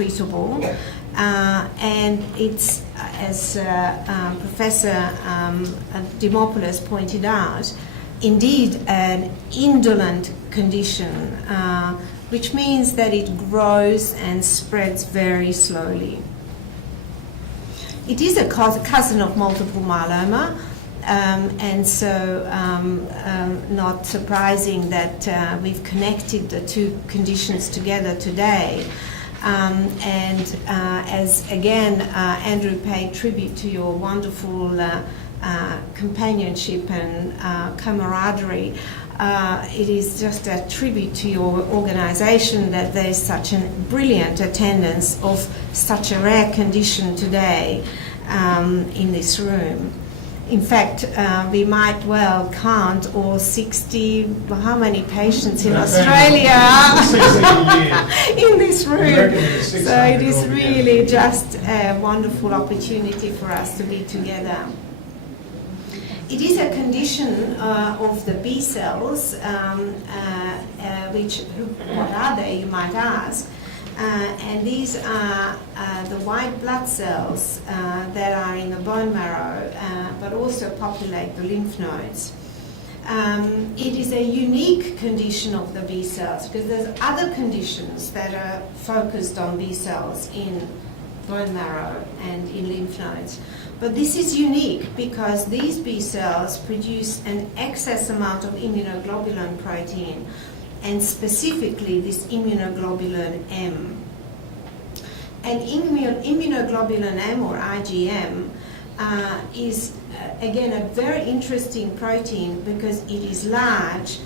treatable, and it's, as Professor Dimopoulos pointed out, indeed an indolent condition, which means that it grows and spreads very slowly. It is a cousin of multiple myeloma, and so not surprising that we've connected the two conditions together today. And as again, Andrew paid tribute to your wonderful companionship and camaraderie, it is just a tribute to your organization that there is such a brilliant attendance of such a rare condition today in this room. In fact, we might well count all 60, how many patients in Australia in this room. So it is really just a wonderful opportunity for us to be together. It is a condition of the B cells, which, what are they, you might ask? And these are the white blood cells that are in the bone marrow, but also populate the lymph nodes. It is a unique condition of the B cells because there's other conditions that are focused on B cells in bone marrow and in lymph nodes. But this is unique because these B cells produce an excess amount of immunoglobulin protein, and specifically this immunoglobulin M. And immunoglobulin M, or IgM, is again a very interesting protein because it is large,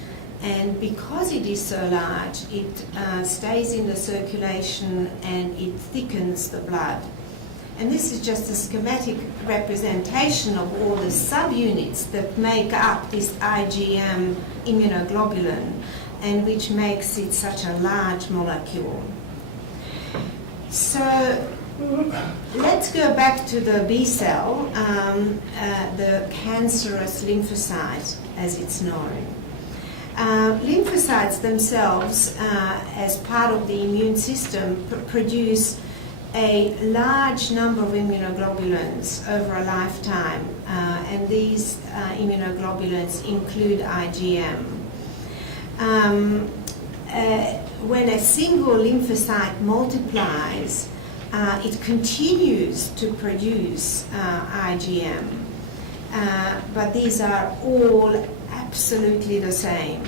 and because it is so large, it stays in the circulation and it thickens the blood. And this is just a schematic representation of all the subunits that make up this IgM immunoglobulin, and which makes it such a large molecule. So let's go back to the B cell, the cancerous lymphocyte as it's known. Lymphocytes themselves, as part of the immune system, produce a large number of immunoglobulins over a lifetime, and these immunoglobulins include IgM. When a single lymphocyte multiplies, it continues to produce IgM, but these are all absolutely the same.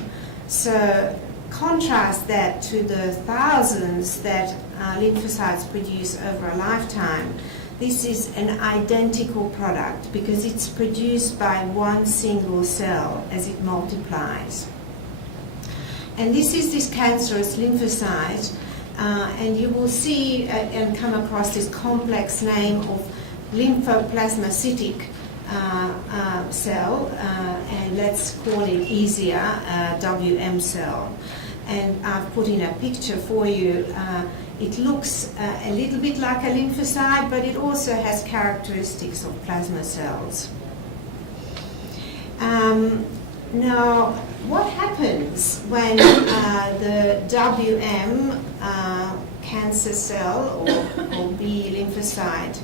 So contrast that to the thousands that lymphocytes produce over a lifetime. This is an identical product because it's produced by one single cell as it multiplies. And this is this cancerous lymphocyte, and you will see and come across this complex name of lymphoplasmacytic cell, and let's call it easier, WM cell. And I've put in a picture for you. It looks a little bit like a lymphocyte, but it also has characteristics of plasma cells. Now, what happens when the WM cancer cell or B lymphocyte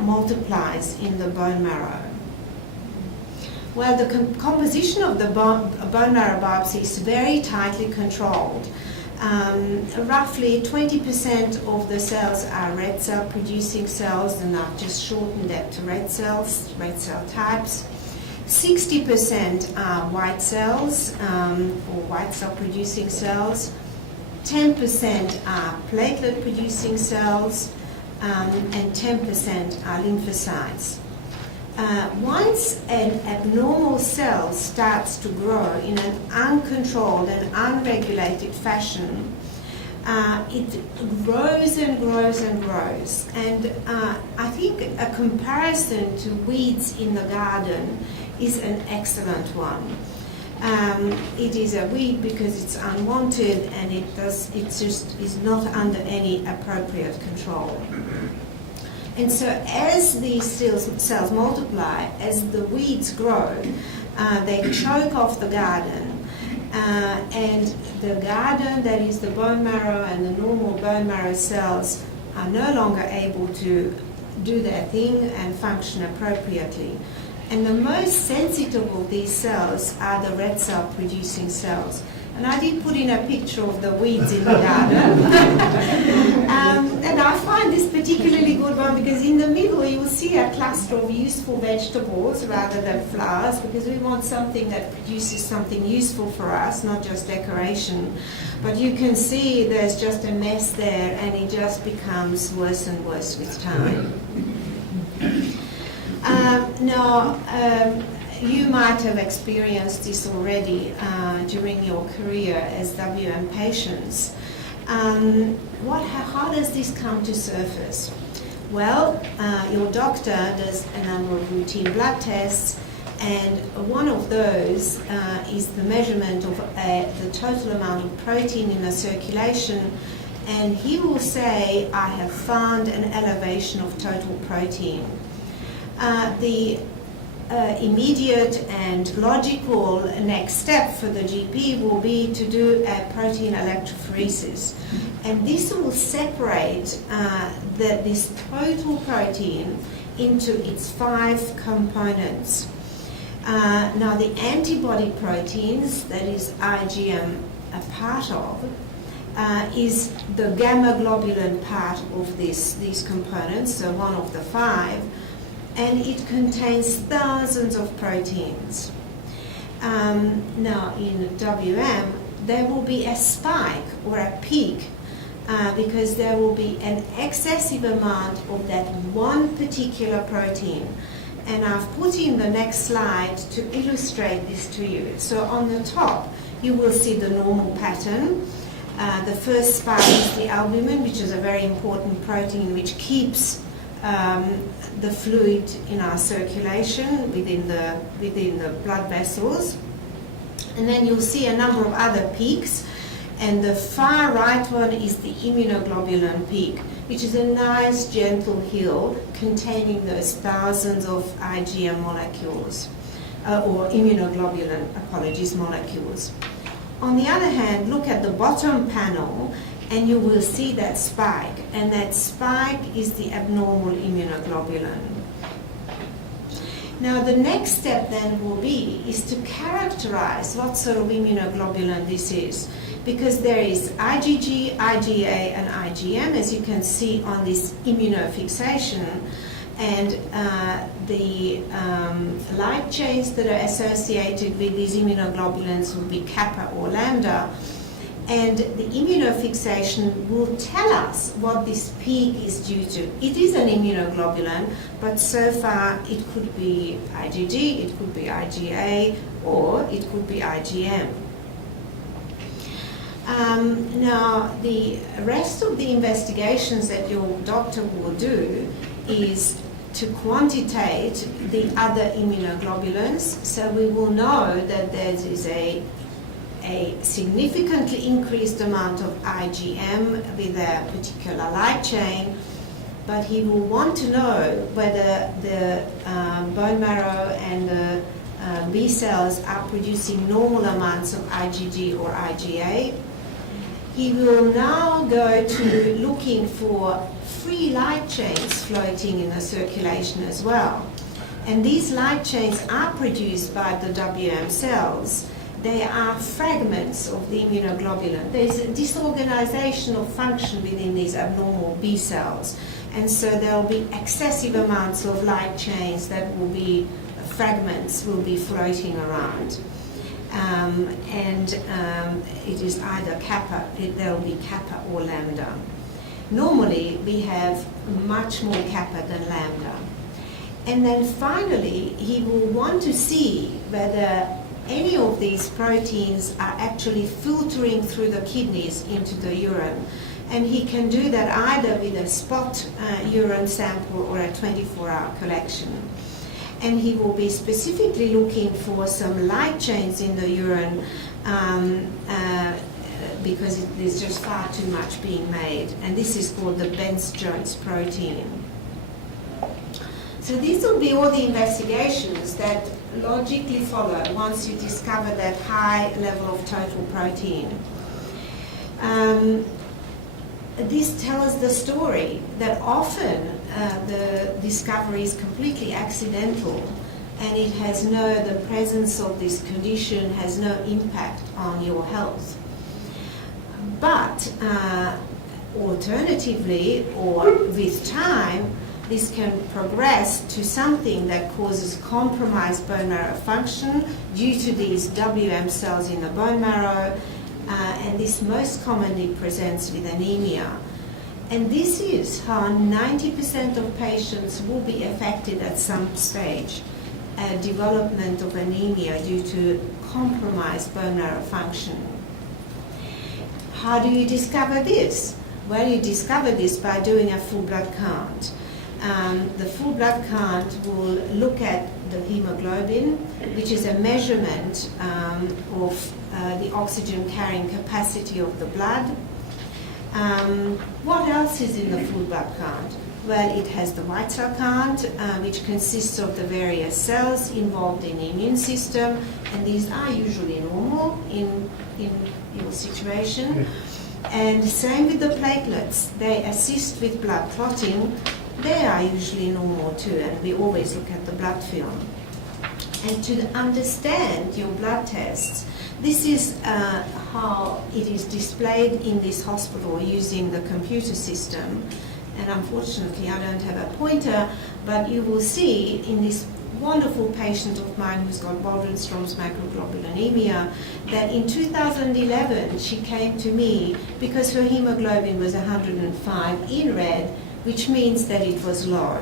multiplies in the bone marrow? Well, the composition of the bone marrow biopsy is very tightly controlled. Roughly 20% of the cells are red cell producing cells, and I've just shortened that to red cells, red cell types. 60% are white cells, or white cell producing cells. 10% are platelet producing cells, and 10% are lymphocytes. Once an abnormal cell starts to grow in an uncontrolled and unregulated fashion, it grows and grows and grows. And I think a comparison to weeds in the garden is an excellent one. It is a weed because it's unwanted and it just is not under any appropriate control. And so as these cells multiply, as the weeds grow, they choke off the garden, And the garden, that is the bone marrow and the normal bone marrow cells, are no longer able to do their thing and function appropriately. And the most sensitive of these cells are the red cell producing cells. And I did put in a picture of the weeds in the garden. And I find this particularly good one because in the middle you will see a cluster of useful vegetables rather than flowers, because we want something that produces something useful for us, not just decoration. But you can see there's just a mess there, and it just becomes worse and worse with time. You might have experienced this already during your career as WM patients. How does this come to surface? Well, your doctor does a number of routine blood tests, and one of those is the measurement of the total amount of protein in the circulation, and he will say, I have found an elevation of total protein. The immediate and logical next step for the GP will be to do a protein electrophoresis. And this will separate this total protein into its 5 components. Now the antibody proteins, that is IgM a part of, is the gamma globulin part of these components, so one of the 5. And it contains thousands of proteins. Now in WM, there will be a spike or a peak because there will be an excessive amount of that one particular protein. And I've put in the next slide to illustrate this to you. So on the top, you will see the normal pattern. The first spike is the albumin, which is a very important protein which keeps the fluid in our circulation within the blood vessels. And then you'll see a number of other peaks, and the far right one is the immunoglobulin peak, which is a nice gentle hill containing those thousands of IgM molecules, or immunoglobulin, molecules. On the other hand, look at the bottom panel, and you will see that spike, and that spike is the abnormal immunoglobulin. Now the next step then will be is to characterize what sort of immunoglobulin this is, because there is IgG, IgA and IgM, as you can see on this immunofixation, and the light chains that are associated with these immunoglobulins will be kappa or lambda. And the immunofixation will tell us what this peak is due to. It is an immunoglobulin, but so far it could be IgG, it could be IgA, or it could be IgM. Now, the rest of the investigations that your doctor will do is to quantitate the other immunoglobulins, so we will know that there is a significantly increased amount of IgM with a particular light chain, but he will want to know whether the bone marrow and the B cells are producing normal amounts of IgG or IgA. He will now go to looking for free light chains floating in the circulation as well. And these light chains are produced by the WM cells. They are fragments of the immunoglobulin. There's a disorganization of function within these abnormal B cells. And so there will be excessive amounts of light chains that will be, fragments will be floating around. It is either kappa, there will be kappa or lambda. Normally we have much more kappa than lambda. And then finally he will want to see whether any of these proteins are actually filtering through the kidneys into the urine. And he can do that either with a spot urine sample or a 24-hour collection. And he will be specifically looking for some light chains in the urine because there's just far too much being made. And this is called the Bence-Jones protein. So these will be all the investigations that logically follow once you discover that high level of total protein. This tells the story that often the discovery is completely accidental, and it has the presence of this condition has no impact on your health. But alternatively, or with time, this can progress to something that causes compromised bone marrow function due to these WM cells in the bone marrow, and this most commonly presents with anemia. And this is how 90% of patients will be affected at some stage, development of anemia due to compromised bone marrow function. How do you discover this? Well, you discover this by doing a full blood count. The full blood count will look at the hemoglobin, which is a measurement of the oxygen carrying capacity of the blood. What else is in the full blood count? Well, it has the white cell count, which consists of the various cells involved in the immune system, and these are usually normal in your situation. And same with the platelets. They assist with blood clotting. They are usually normal too, and we always look at the blood film. And to understand your blood tests, this is how it is displayed in this hospital using the computer system. And unfortunately, I don't have a pointer, but you will see in this wonderful patient of mine who's got Waldenstrom's macroglobulinemia that in 2011 she came to me because her hemoglobin was 105 in red, which means that it was low.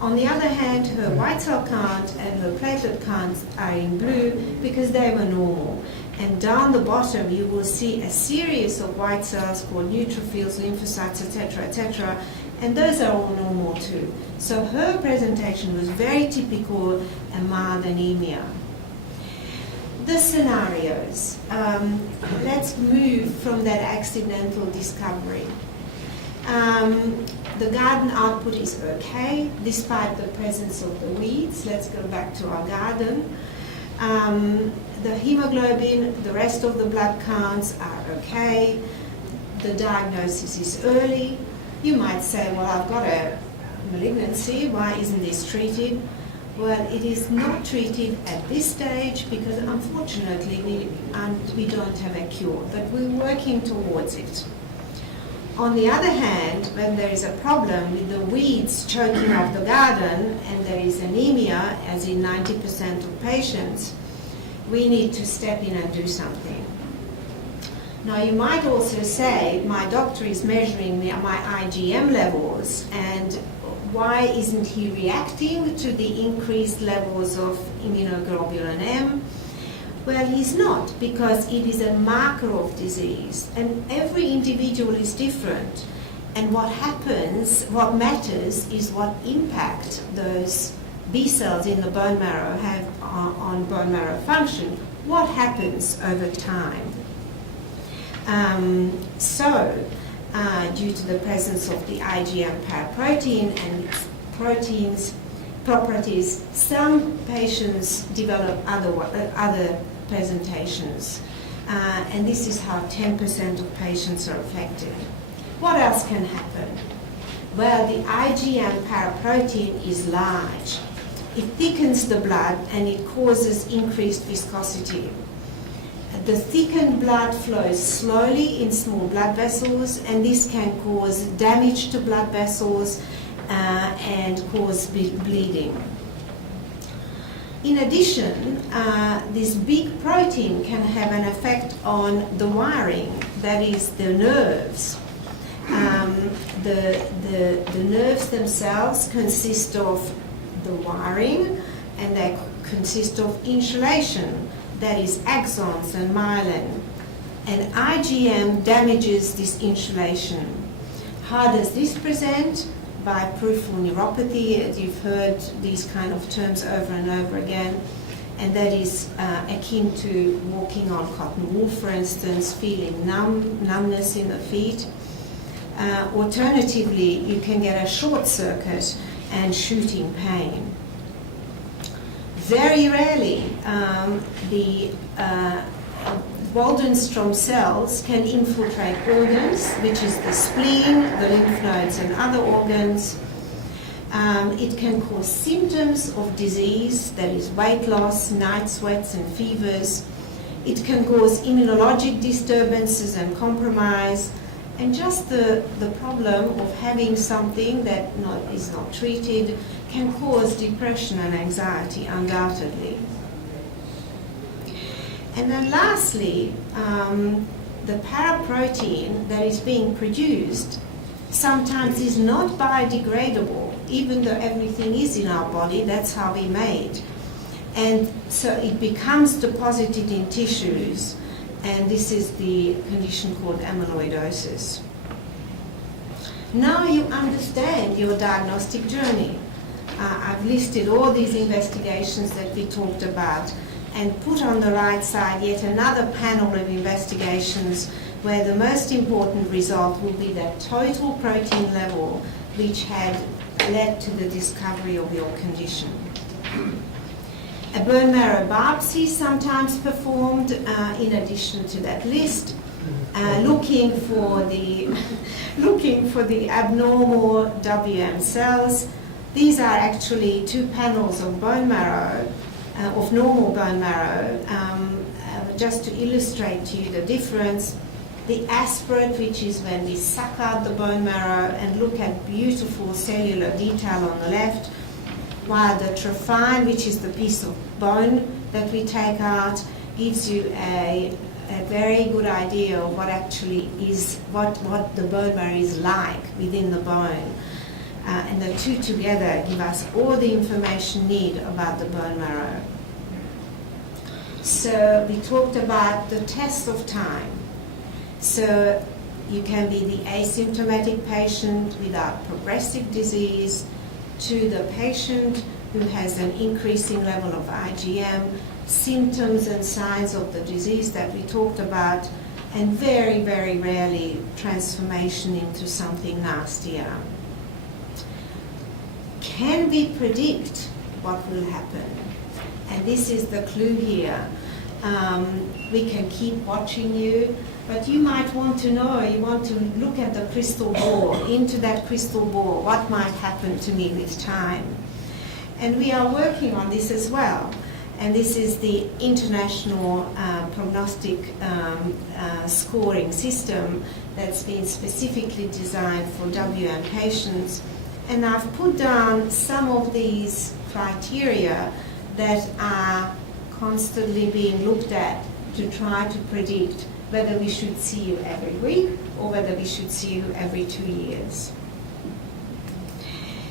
On the other hand, her white cell count and her platelet counts are in blue because they were normal. And down the bottom, you will see a series of white cells called neutrophils, lymphocytes, etc., and those are all normal too. So her presentation was very typical, a mild anemia. The scenarios. Let's move from that accidental discovery. The garden output is okay, despite the presence of the weeds. Let's go back to our garden. The hemoglobin, the rest of the blood counts are okay. The diagnosis is early. You might say, well, I've got a malignancy, why isn't this treated? Well, it is not treated at this stage because unfortunately we don't have a cure, but we're working towards it. On the other hand, when there is a problem with the weeds choking off the garden and there is anemia, as in 90% of patients, we need to step in and do something. Now, you might also say, my doctor is measuring my IgM levels, and why isn't he reacting to the increased levels of immunoglobulin M? Well, he's not, because it is a marker of disease, and every individual is different. And what happens, what matters, is what impact those B cells in the bone marrow have on bone marrow function. What happens over time? Due to the presence of the IgM paraprotein and its properties, some patients develop other presentations, and this is how 10% of patients are affected. What else can happen? Well, the IgM paraprotein is large. It thickens the blood and it causes increased viscosity. The thickened blood flows slowly in small blood vessels, and this can cause damage to blood vessels and cause bleeding. In addition, this big protein can have an effect on the wiring, that is the nerves. The nerves themselves consist of the wiring, and they consist of insulation, that is axons and myelin. And IgM damages this insulation. How does this present? By peripheral neuropathy, as you've heard these kind of terms over and over again, and that is akin to walking on cotton wool, for instance, feeling numbness in the feet. Alternatively, you can get a short circuit and shooting pain. Very rarely, the Waldenstrom cells can infiltrate organs, which is the spleen, the lymph nodes and other organs. It can cause symptoms of disease, that is weight loss, night sweats and fevers. It can cause immunologic disturbances and compromise. And just the problem of having something that is not treated can cause depression and anxiety, undoubtedly. And then lastly, the paraprotein that is being produced sometimes is not biodegradable, even though everything is in our body, that's how we're made. And so it becomes deposited in tissues, and this is the condition called amyloidosis. Now you understand your diagnostic journey. I've listed all these investigations that we talked about and put on the right side yet another panel of investigations where the most important result will be that total protein level which had led to the discovery of your condition. A bone marrow biopsy is sometimes performed in addition to that list, looking for the abnormal WM cells. These are actually two panels of bone marrow, of normal bone marrow, just to illustrate to you the difference. The aspirate, which is when we suck out the bone marrow and look at beautiful cellular detail on the left, while the trophine, which is the piece of bone that we take out, gives you a very good idea of what actually is, what the bone marrow is like within the bone. And the two together give us all the information needed about the bone marrow. So we talked about the test of time. So you can be the asymptomatic patient without progressive disease to the patient who has an increasing level of IgM, symptoms and signs of the disease that we talked about, and very, very rarely transformation into something nastier. Can we predict what will happen? And this is the clue here. We can keep watching you, but you might want to know, you want to look at the crystal ball, into that crystal ball, what might happen to me with time. And we are working on this as well. And this is the international prognostic scoring system that's been specifically designed for WM patients. And I've put down some of these criteria that are constantly being looked at to try to predict whether we should see you every week or whether we should see you every 2 years.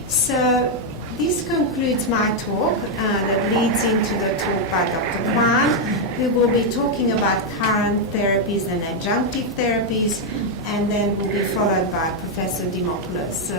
So this concludes my talk that leads into the talk by Dr. Kwan, who will be talking about current therapies and adjunctive therapies, and then will be followed by Professor Dimopoulos.